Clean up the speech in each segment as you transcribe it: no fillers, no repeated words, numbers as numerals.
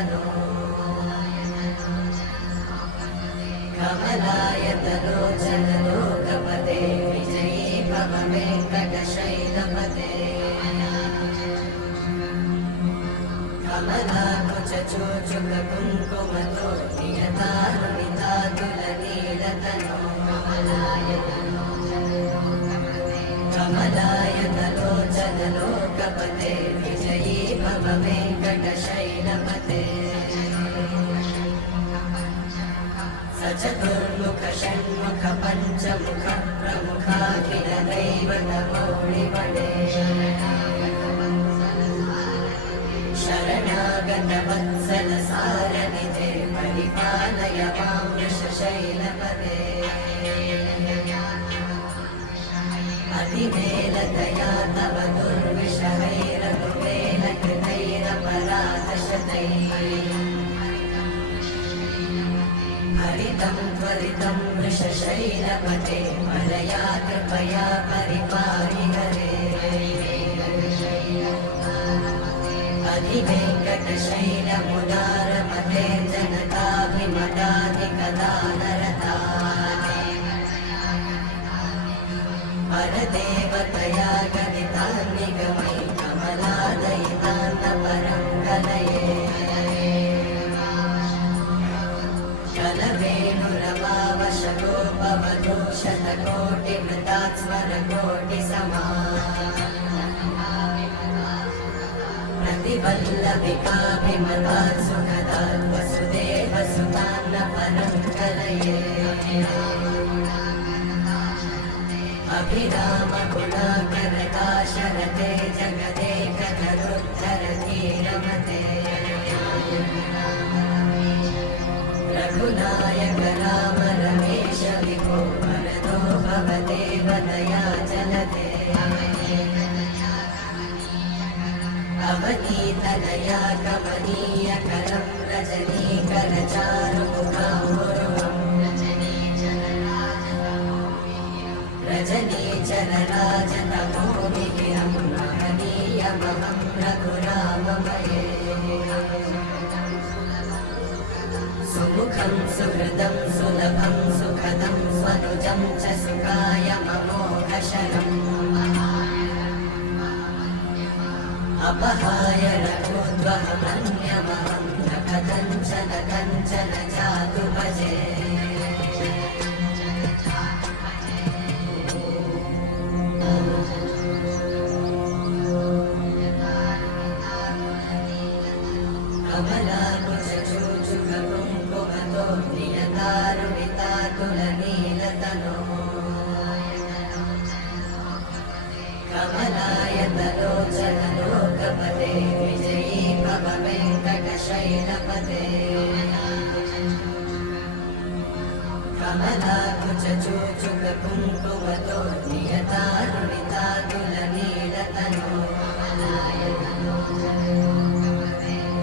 तनो कमलायतलोचन लोकपते विजयी भव वेङ्कटशैलपते कमलाकुचचूचुककुङ्कुमतो नियतारुणितातुलनीलतनो कमलायतलोचन लोकपते विजयी भव वेङ्कटशैलपते सचतुर्मुख षण्मुख पञ्चमुख प्रमुखाखिल दैवतमौळिमणे शरणागत वत्सल सारनिधे परिपालय मां वृषशैलपते अतिवेलतया तव दुर्विषहैरघुवेलकृतैरपराधशतैः हरितं त्वरितं वृषशैलपते मलया कृपया परिपाहि हरे अधिवेङ्कटशैलमुदारमते जनताभिमताधिकदानरता परदेवतया गदितान्निगमै कमलादयितान्नपरं कलये शतकोटिवृतात् स्वरकोटिसमा प्रतिवल्लभिकाभिमतात् सुखदात् वसुदेवसुतान्नपरं कलये अभिरामगुणाकरदाशरथे जगदेकधरुद्धरती रमते रघुनायक राम रमेश विभो वरदो भवदेव दया चलते अवनीतनया कमनीयकरं रजनीकरचारुमुखाम्बुरुहं रजनीचरराजतमोनिगिरं महनीयमहं रघुराममये सुमुखं सुहृदं सुलभं सुखदं स्वनुजं च सुखाय ममोघशरम् अपहाय रघोद्वहमन्यमहं न कथञ्चन कञ्चन जातु भजे कमलाकुचचूचुककुङ्कुमतो नियतारुणितातुलनीलतनो कमलायतलोचन लोकपते विजयी भव वेङ्कटशैलपते कमलाकुचचूचुककुङ्कुमतो नियतारुणितातुलनीलतनो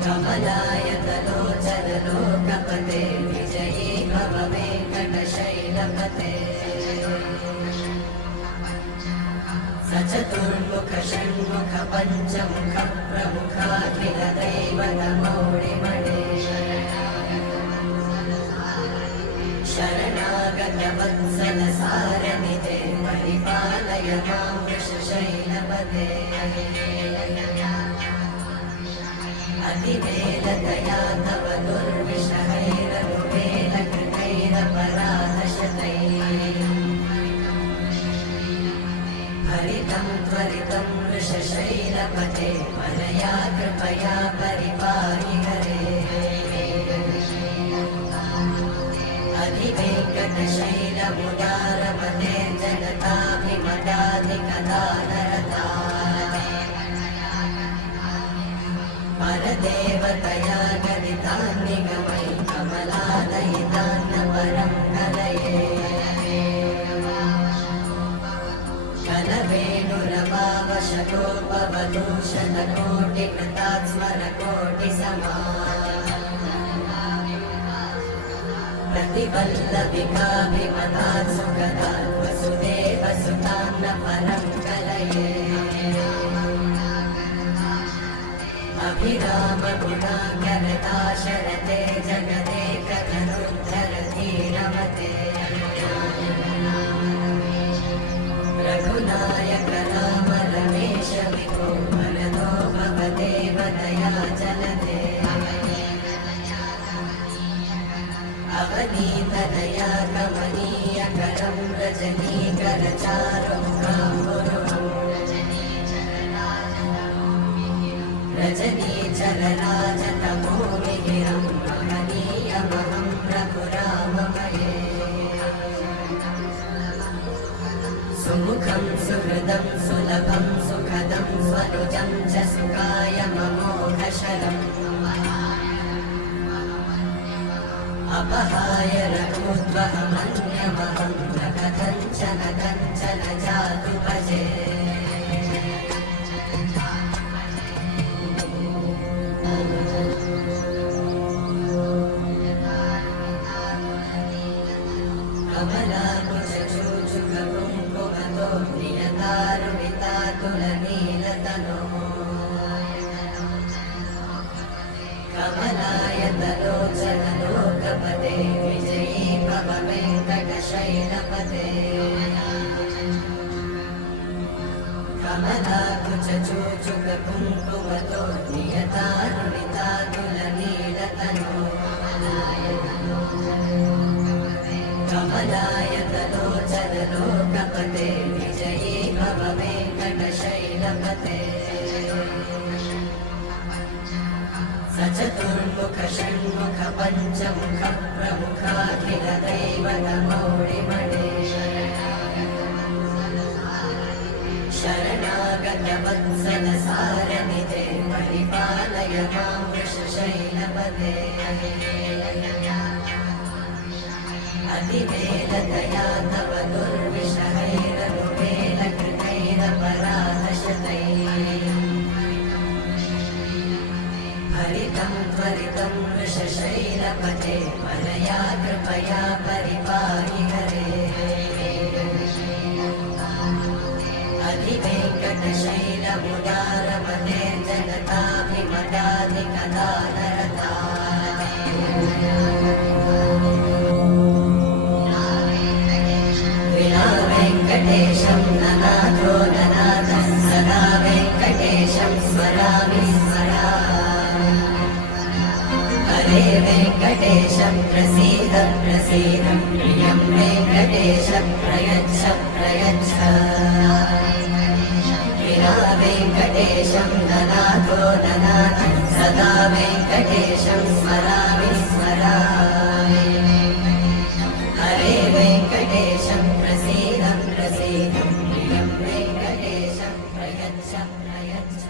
कमलायतलोचन लोकपते विजयी भव वेङ्कटशैलपते सचतुर्मुख षण्मुख पञ्चमुख प्रमुखाखिल दैवतमौळिमणे शरणागत वत्सल सारनिधे परिपालय मां वृषशैलपते अतिवेलतया तव दुर्विषहैरघुवेलकृतैरपराधशतैः हरितं त्वरितं वृषशैलपते मलया कृपया परिपाहि हरे अधिवेङ्कटशैलमुदारमते जनताभिमताधिकदानरता परदेवतया गदितान्निगमै कमलादयितान्नपरं कलये कलवेणुरवावशतोपवधूषणकोटिकृतात् स्मरकोटिसमा प्रतिवल्लभिकाभिमतात् सुखदात् वसुदेवसुतान्नपरं कलये अभिरामगुणाकरता शरते जगदेकधनुद्धरधीरमते रघुनायक राम रमेश विभो वरदो भवदेव दया जलदे अवनीतनया कमनीयकरं रजनीकरचारुमुखाम्बुरुहं रजनीचरराजतमोमिहिरं महनीयमहं रघुराममये सुमुखं सुहृदं सुलभं सुखदं स्वनुजं च सुखायममोघशरम् अपहाय रघुद्वहमन्यमहं न कथञ्चन कञ्चन जातु भजे कमलाकुचूचुककुङ्कुमतो नियतारुणितातुलनीलतनो कमलायतलोचनलोकपते विजयी भव वेङ्कटशैलपते कमलाकुचूचुककुङ्कुमतो नियतारुणितातुलनीलतनो कमलायतलोचनलोकपते विजयी भव वेङ्कटशैलपते सचतुर्मुख षण्मुख पञ्चमुख प्रमुखाखिल दैवतमौळिमणे शरणागत वत्सल सारनिधे परिपालय मां वृषशैलपते अतिवेलतया तव दुर्विषहैरनुवेलकृतैरपराधशतैः हरितं त्वरितं वृषशैलपते परया कृपया परिपाहि हरे अधिवेङ्कटशैलमुदारपते जगताभिमदाधिकदानरता विना वेङ्कटेशं ननाथो ननाथः सदा वेङ्कटेशं स्मरामि स्मरामि हरे वेङ्कटेश प्रसीद प्रसीद प्रियं वेङ्कटेश प्रयच्छ प्रयच्छ विना वेङ्कटेशं ननाथो ननाथः सदा वेङ्कटेशं स्मरामि स्मरामि हरे वेङ्कटेश प्रसीद प्रसीद प्रियं वेङ्कटेश प्रयच्छ प्रयच्छ